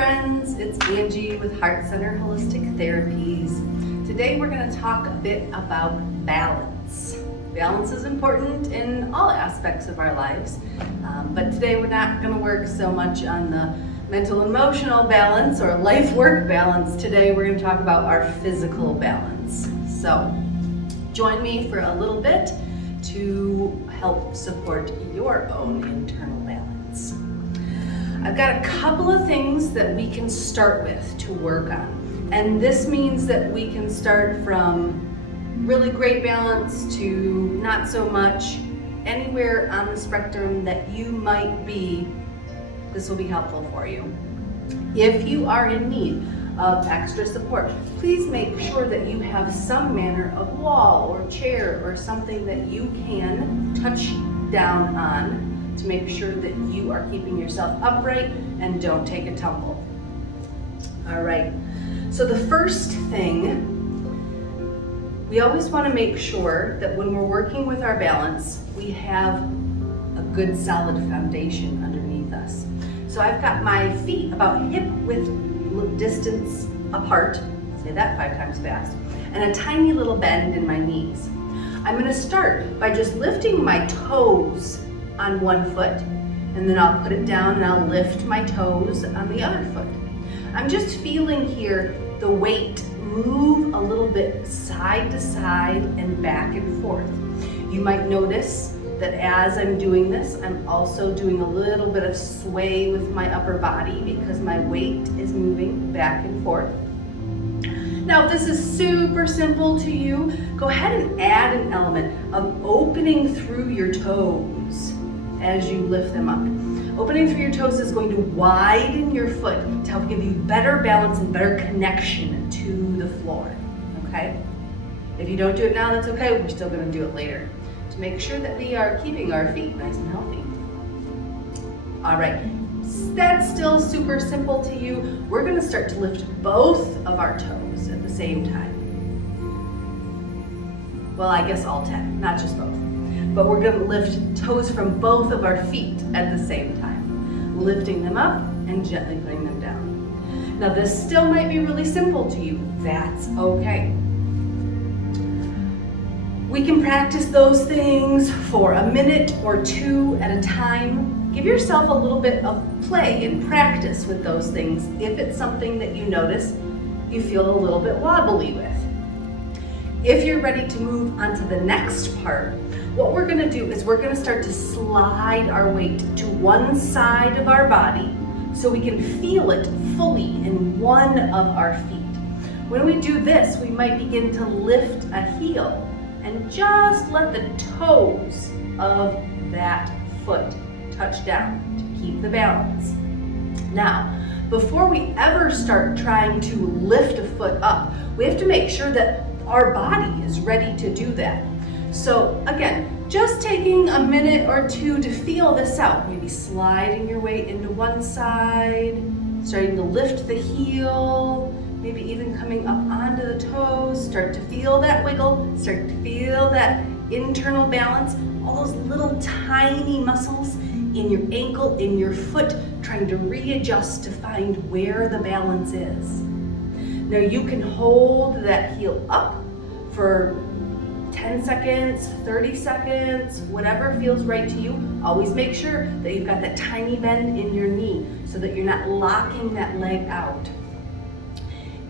friends, it's Angie with Heart Center Holistic Therapies. Today we're going to talk a bit about balance. Balance is important in all aspects of our lives, but today we're not going to work so much on the mental emotional balance or life work balance. Today we're going to talk about our physical balance. So join me for a little bit to help support your own internal balance. I've got a couple of things that we can start with to work on. And this means that we can start from really great balance to not so much. Anywhere on the spectrum that you might be, this will be helpful for you. If you are in need of extra support, please make sure that you have some manner of wall or chair or something that you can touch down on to make sure that you are keeping yourself upright and don't take a tumble. All right, so the first thing, we always want to make sure that when we're working with our balance, we have a good solid foundation underneath us. So I've got my feet about hip width distance apart, say that 5 times fast, and a tiny little bend in my knees. I'm going to start by just lifting my toes on one foot, and then I'll put it down and I'll lift my toes on the other foot. I'm just feeling here the weight move a little bit side to side and back and forth. You might notice that as I'm doing this, I'm also doing a little bit of sway with my upper body because my weight is moving back and forth. Now, if this is super simple to you, go ahead and add an element of opening through your toes as you lift them up. Opening through your toes is going to widen your foot to help give you better balance and better connection to the floor, okay? If you don't do it now, that's okay. We're still gonna do it later to make sure that we are keeping our feet nice and healthy. All right, that's still super simple to you. We're gonna start to lift both of our toes at the same time. Well, I guess all 10, not just both. But we're gonna lift toes from both of our feet at the same time, lifting them up and gently putting them down. Now this still might be really simple to you. That's okay. We can practice those things for a minute or two at a time. Give yourself a little bit of play and practice with those things if it's something that you notice you feel a little bit wobbly with. If you're ready to move on to the next part, what we're gonna do is we're gonna start to slide our weight to one side of our body so we can feel it fully in one of our feet. When we do this, we might begin to lift a heel and just let the toes of that foot touch down to keep the balance. Now, before we ever start trying to lift a foot up, we have to make sure that our body is ready to do that. So again, just taking a minute or two to feel this out, maybe sliding your weight into one side, starting to lift the heel, maybe even coming up onto the toes, start to feel that wiggle, start to feel that internal balance, all those little tiny muscles in your ankle, in your foot, trying to readjust to find where the balance is. Now you can hold that heel up for 10 seconds, 30 seconds, whatever feels right to you. Always make sure that you've got that tiny bend in your knee so that you're not locking that leg out.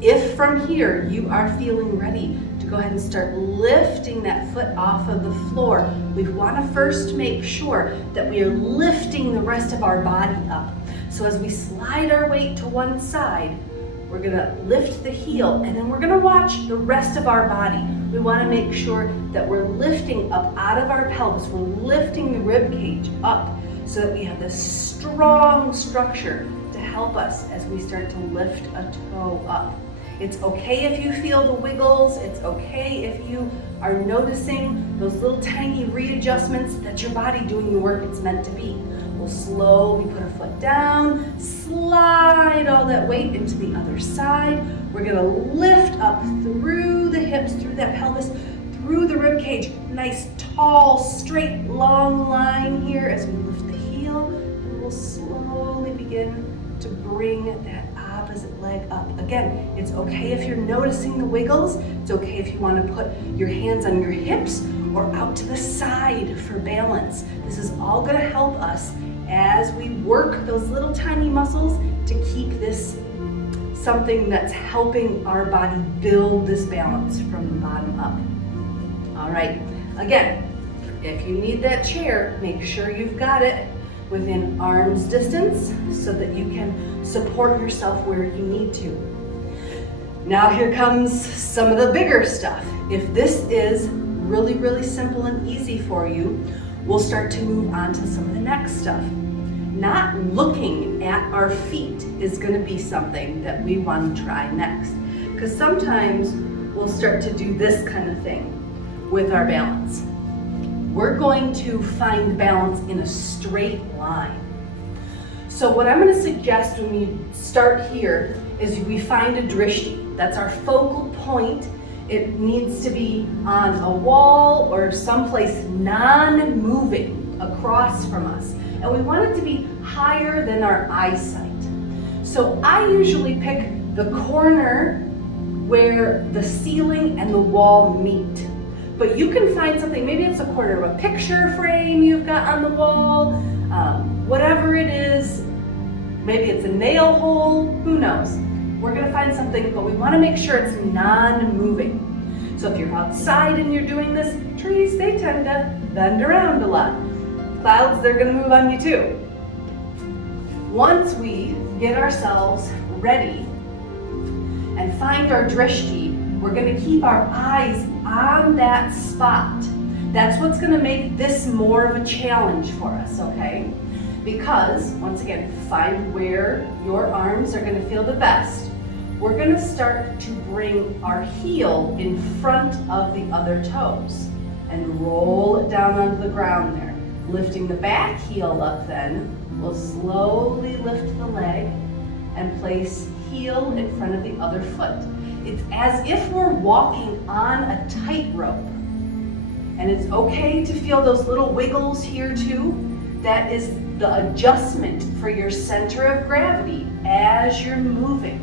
If from here you are feeling ready to go ahead and start lifting that foot off of the floor, we want to first make sure that we are lifting the rest of our body up. So as we slide our weight to one side, we're gonna lift the heel and then we're gonna watch the rest of our body. We wanna make sure that we're lifting up out of our pelvis. We're lifting the rib cage up so that we have this strong structure to help us as we start to lift a toe up. It's okay if you feel the wiggles. It's okay if you are noticing those little tiny readjustments. That's your body doing the work it's meant to be. We'll slowly put a foot down, slide all that weight into the other side. We're gonna lift up through the hips, through that pelvis, through the rib cage. Nice, tall, straight, long line here as we lift the heel, and we'll slowly begin to bring that opposite leg up. Again, it's okay if you're noticing the wiggles. It's okay if you want to put your hands on your hips or out to the side for balance. This is all going to help us as we work those little tiny muscles to keep this something that's helping our body build this balance from the bottom up. All right, again, if you need that chair, make sure you've got it within arm's distance so that you can support yourself where you need to. Now here comes some of the bigger stuff. If this is really, really simple and easy for you, we'll start to move on to some of the next stuff. Not looking at our feet is going to be something that we want to try next, because sometimes we'll start to do this kind of thing with our balance. We're going to find balance in a straight line. So what I'm going to suggest when we start here is we find a drishti. That's our focal point. It needs to be on a wall or someplace non-moving across from us. And we want it to be higher than our eyesight. So I usually pick the corner where the ceiling and the wall meet. But you can find something, maybe it's a corner of a picture frame you've got on the wall, whatever it is, maybe it's a nail hole, who knows. We're gonna find something, but we wanna make sure it's non-moving. So if you're outside and you're doing this, trees, they tend to bend around a lot. Clouds, they're gonna move on you too. Once we get ourselves ready and find our drishti, we're gonna keep our eyes on that spot. That's what's gonna make this more of a challenge for us, okay? Because, once again, find where your arms are gonna feel the best. We're gonna start to bring our heel in front of the other toes and roll it down onto the ground there. Lifting the back heel up then, we'll slowly lift the leg and place heel in front of the other foot. It's as if we're walking on a tightrope. And it's okay to feel those little wiggles here too. That is the adjustment for your center of gravity as you're moving.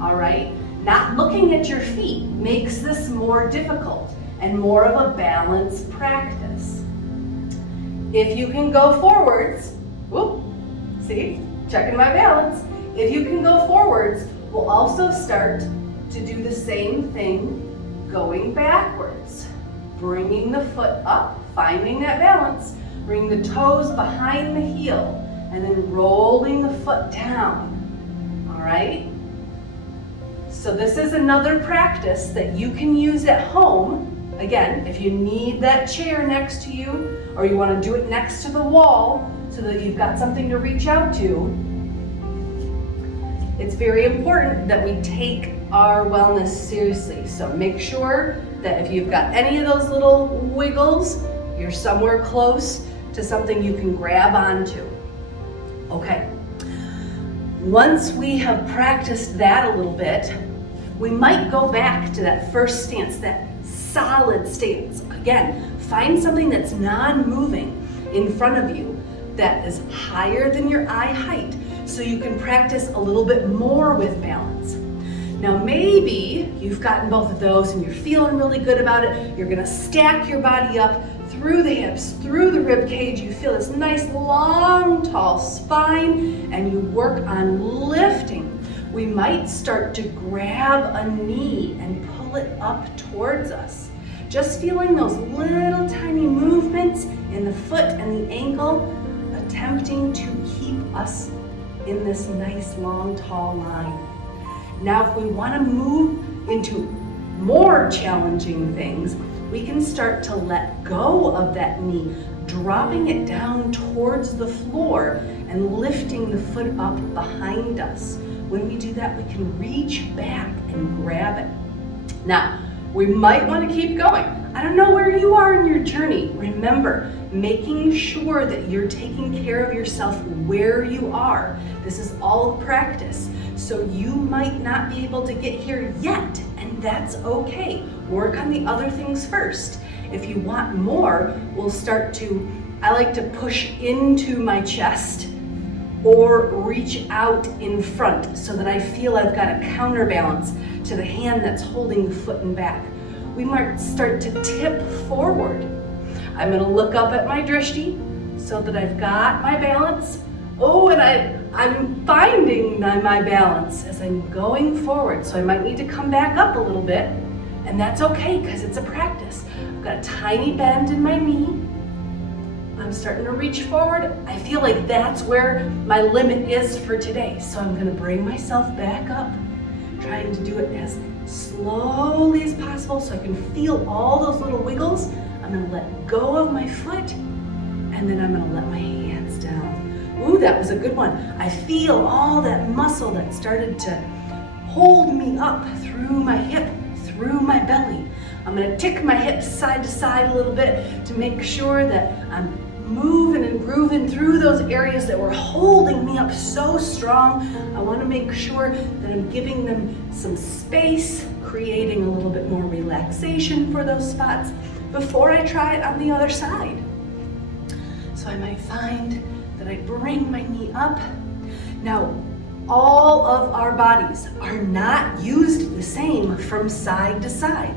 All right? Not looking at your feet makes this more difficult and more of a balanced practice. If you can go forwards, whoop, see, checking my balance. If you can go forwards, we'll also start to do the same thing going backwards. Bringing the foot up, finding that balance, bring the toes behind the heel, and then rolling the foot down, all right? So this is another practice that you can use at home. Again, if you need that chair next to you, or you want to do it next to the wall so that you've got something to reach out to, it's very important that we take our wellness seriously. So make sure that if you've got any of those little wiggles, you're somewhere close to something you can grab onto. Okay. Once we have practiced that a little bit, we might go back to that first stance, that solid stance. Again, find something that's non-moving in front of you that is higher than your eye height so you can practice a little bit more with balance. Now maybe you've gotten both of those and you're feeling really good about it. You're gonna stack your body up through the hips, through the rib cage. You feel this nice long tall spine and you work on lifting. We might start to grab a knee and pull it up towards us. Just feeling those little tiny movements in the foot and the ankle, attempting to keep us in this nice long tall line. Now if we want to move into more challenging things, we can start to let go of that knee, dropping it down towards the floor and lifting the foot up behind us. When we do that, we can reach back and grab it. Now, we might want to keep going. I don't know where you are in your journey. Remember, making sure that you're taking care of yourself where you are. This is all practice. So you might not be able to get here yet, and that's okay. Work on the other things first. If you want more, we'll start to, I like to push into my chest or reach out in front so that I feel I've got a counterbalance to the hand that's holding the foot and back. We might start to tip forward. I'm gonna look up at my drishti so that I've got my balance. Oh, and I'm finding my balance as I'm going forward. So I might need to come back up a little bit, and that's okay because it's a practice. I've got a tiny bend in my knee. I'm starting to reach forward. I feel like that's where my limit is for today. So I'm gonna bring myself back up, trying to do it as slowly as possible so I can feel all those little wiggles. I'm gonna let go of my foot, and then I'm gonna let my hands down. Ooh, that was a good one. I feel all that muscle that started to hold me up through my hip, through my belly. I'm gonna tick my hips side to side a little bit to make sure that I'm moving and grooving through those areas that were holding me up so strong. I wanna make sure that I'm giving them some space, creating a little bit more relaxation for those spots before I try it on the other side. So I might find that I bring my knee up. Now, all of our bodies are not used the same from side to side.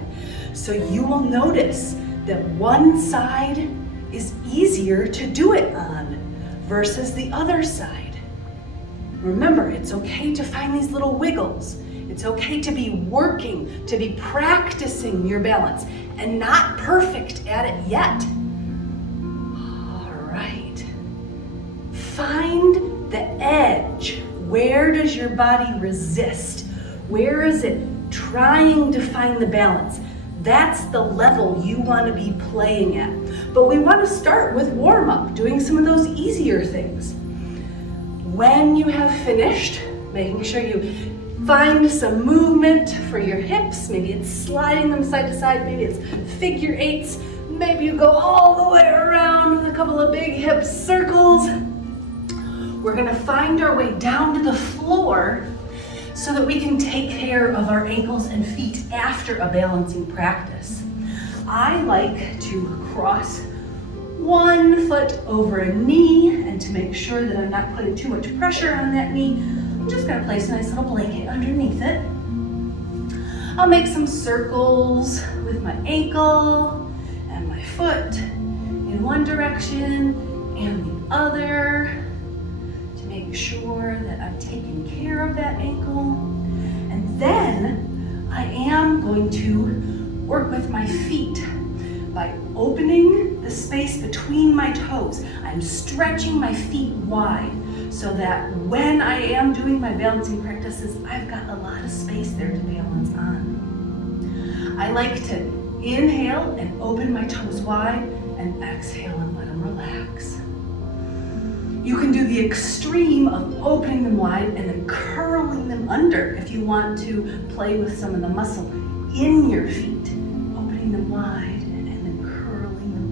So you will notice that one side is easier to do it on versus the other side. Remember, it's okay to find these little wiggles. It's okay to be working, to be practicing your balance and not perfect at it yet. All right. Find the edge. Where does your body resist? Where is it trying to find the balance? That's the level you want to be playing at. But we want to start with warm-up, doing some of those easier things. When you have finished, making sure you find some movement for your hips. Maybe it's sliding them side to side, maybe it's figure eights. Maybe you go all the way around with a couple of big hip circles. We're gonna find our way down to the floor so that we can take care of our ankles and feet after a balancing practice. I like to cross one foot over a knee, and to make sure that I'm not putting too much pressure on that knee, I'm just gonna place a nice little blanket underneath it. I'll make some circles with my ankle and my foot in one direction and the other, make sure that I'm taking care of that ankle. And then I am going to work with my feet by opening the space between my toes. I'm stretching my feet wide so that when I am doing my balancing practices, I've got a lot of space there to balance on. I like to inhale and open my toes wide and exhale and let them relax. You can do the extreme of opening them wide and then curling them under if you want to play with some of the muscle in your feet. Opening them wide and then curling them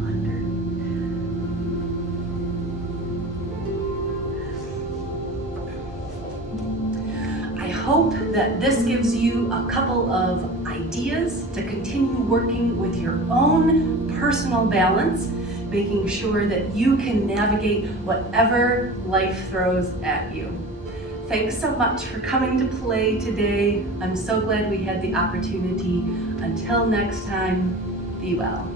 under. I hope that this gives you a couple of ideas to continue working with your own personal balance, making sure that you can navigate whatever life throws at you. Thanks so much for coming to play today. I'm so glad we had the opportunity. Until next time, be well.